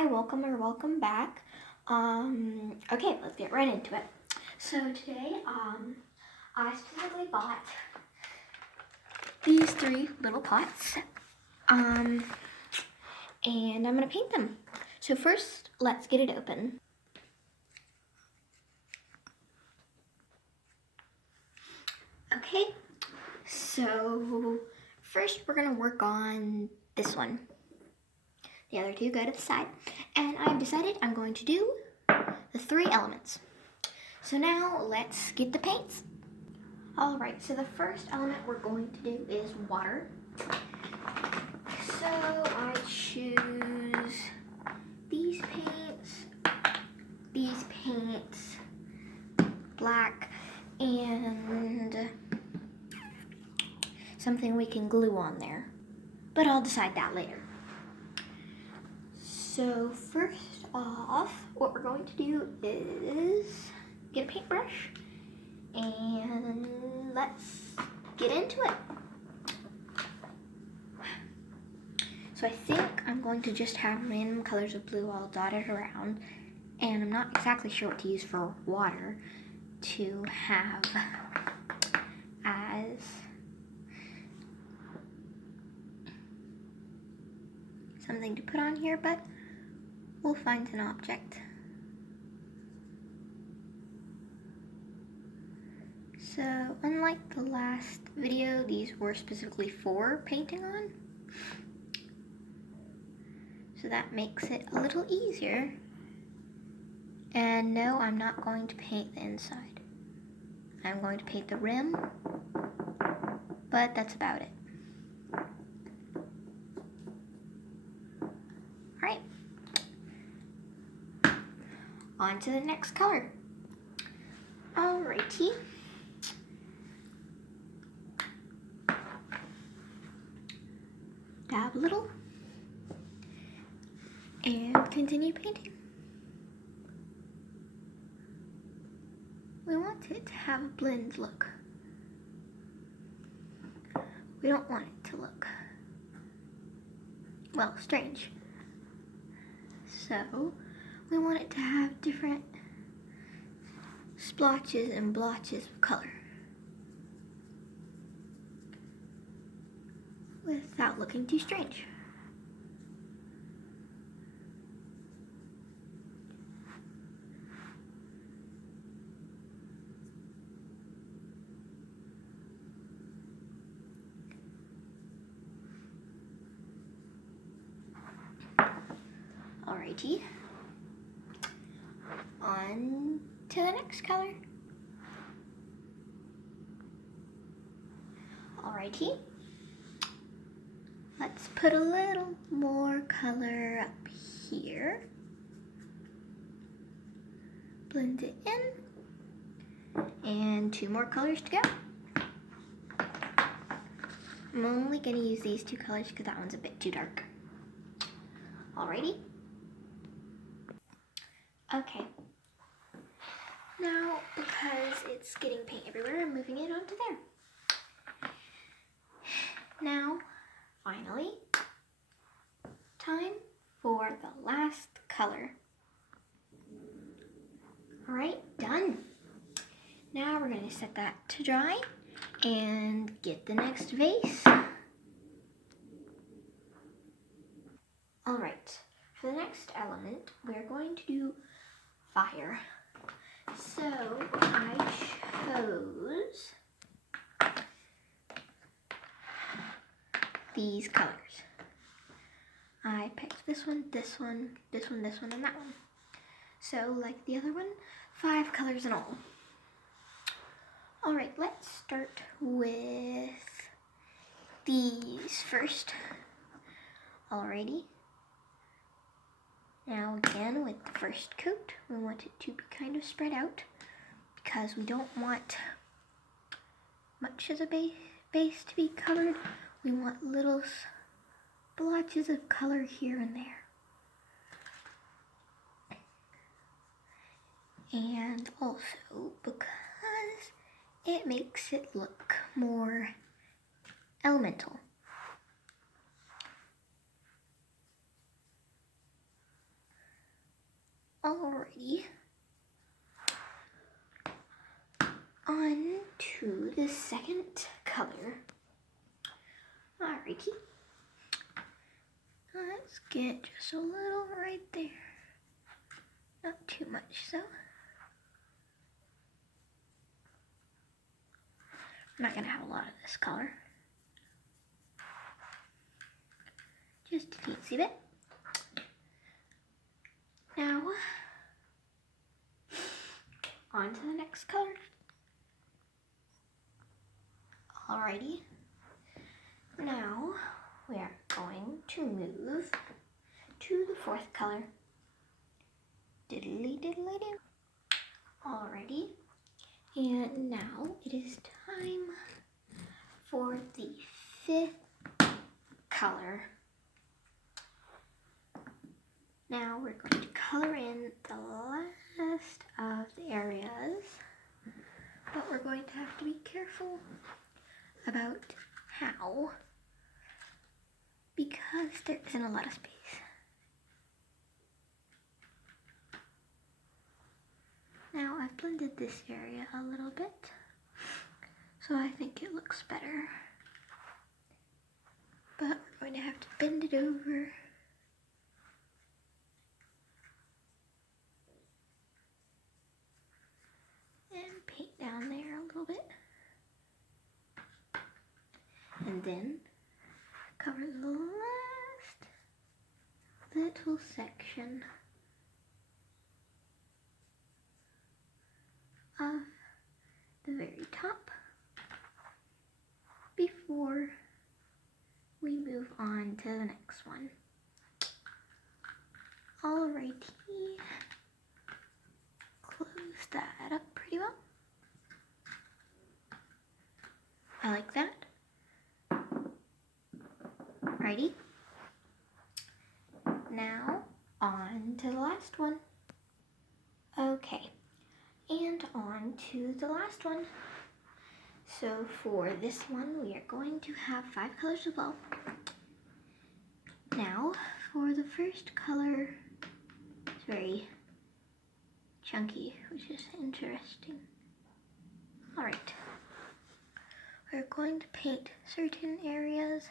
Hi, welcome back. Okay, let's get right into it. So today, I specifically bought these 3 little pots, and I'm gonna paint them. So first, let's get it open. Okay, so first we're gonna work on this one. The other 2 go to the side, and I've decided I'm going to do the 3 elements. So now let's get the paints. Alright, so the first element we're going to do is water. So I choose these paints, black, and something we can glue on there. But I'll decide that later. So first off, what we're going to do is get a paintbrush and let's get into it. So I think I'm going to just have random colors of blue all dotted around, and I'm not exactly sure what to use for water to have as something to put on here, but we'll find an object. So unlike the last video, these were specifically for painting on. So that makes it a little easier. And no, I'm not going to paint the inside. I'm going to paint the rim, but that's about it. Alright. On to the next color. Alrighty. Dab a little. And continue painting. We want it to have a blend look. We don't want it to look, well, strange. So we want it to have different splotches and blotches of color without looking too strange. Alrighty, on to the next color. Alrighty, let's put a little more color up here. Blend it in, and 2 more colors to go. I'm only going to use these 2 colors because that one's a bit too dark. Alrighty. Okay. Now, because it's getting paint everywhere, I'm moving it onto there. Now, finally, time for the last color. Alright, done. Now we're going to set that to dry and get the next vase. Alright, for the next element, we're going to do fire. So I chose these colors. I picked this one, this one, this one, this one, and that one. So like the other one, 5 colors in all. Alright, let's start with these first. Alrighty. Now again, with the first coat, we want it to be kind of spread out because we don't want much of the base to be covered. We want little blotches of color here and there. And also because it makes it look more elemental. Alrighty. On to the second color. Alrighty. Let's get just a little right there. Not too much, so. I'm not gonna have a lot of this color. Just a teensy bit. Now, on to the next color. Alrighty. Now, we are going to move to the fourth color. Diddly diddly do. Alrighty. And now it is time for the fifth color. Now we're going to color in the last of the areas, but we're going to have to be careful about how, because there isn't a lot of space. Now I've blended this area a little bit, so I think it looks better. But we're going to have to bend it over. And paint down there a little bit. And then cover the last little section of the very top before we move on to the next one. Alrighty, close that up pretty well. I like that. Righty. Now on to the last one. Okay. And on to the last one. So for this one, we are going to have 5 colors as well. Now, for the first color, it's very chunky, which is interesting. Alright. We're going to paint certain areas,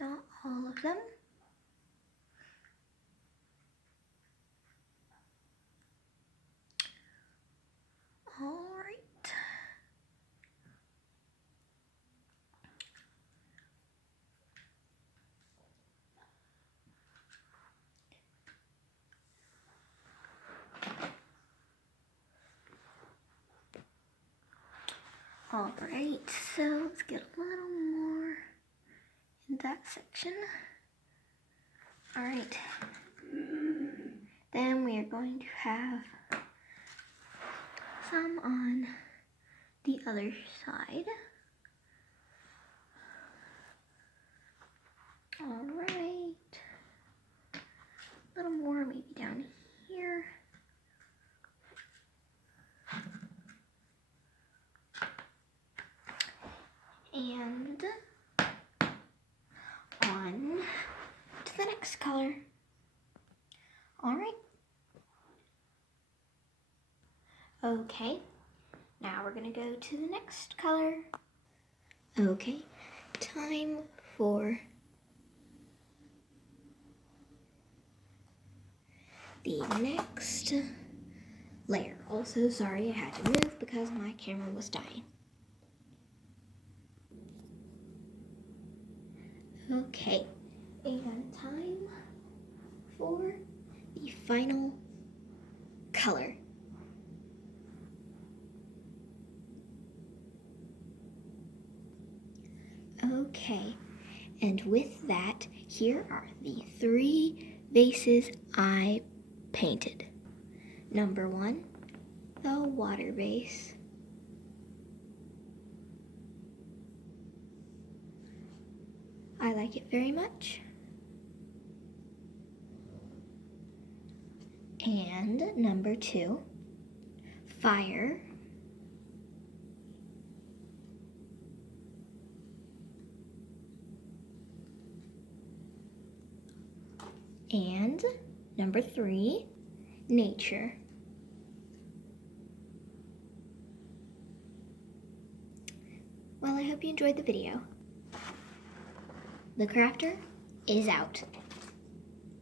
not all of them. Alright. Alright, so let's get a little more in that section. Alright. Then we are going to have some on the other side. Alright. A little more maybe down here. And on to the next color. Alright. Okay, now we're gonna go to the next color. Okay, time for the next layer. Also, sorry I had to move because my camera was dying. Okay, and time for the final color. Okay, and with that, here are the 3 vases I painted. Number 1, the water vase. I like it very much. And number 2, fire. And number 3, nature. Well, I hope you enjoyed the video. The crafter is out.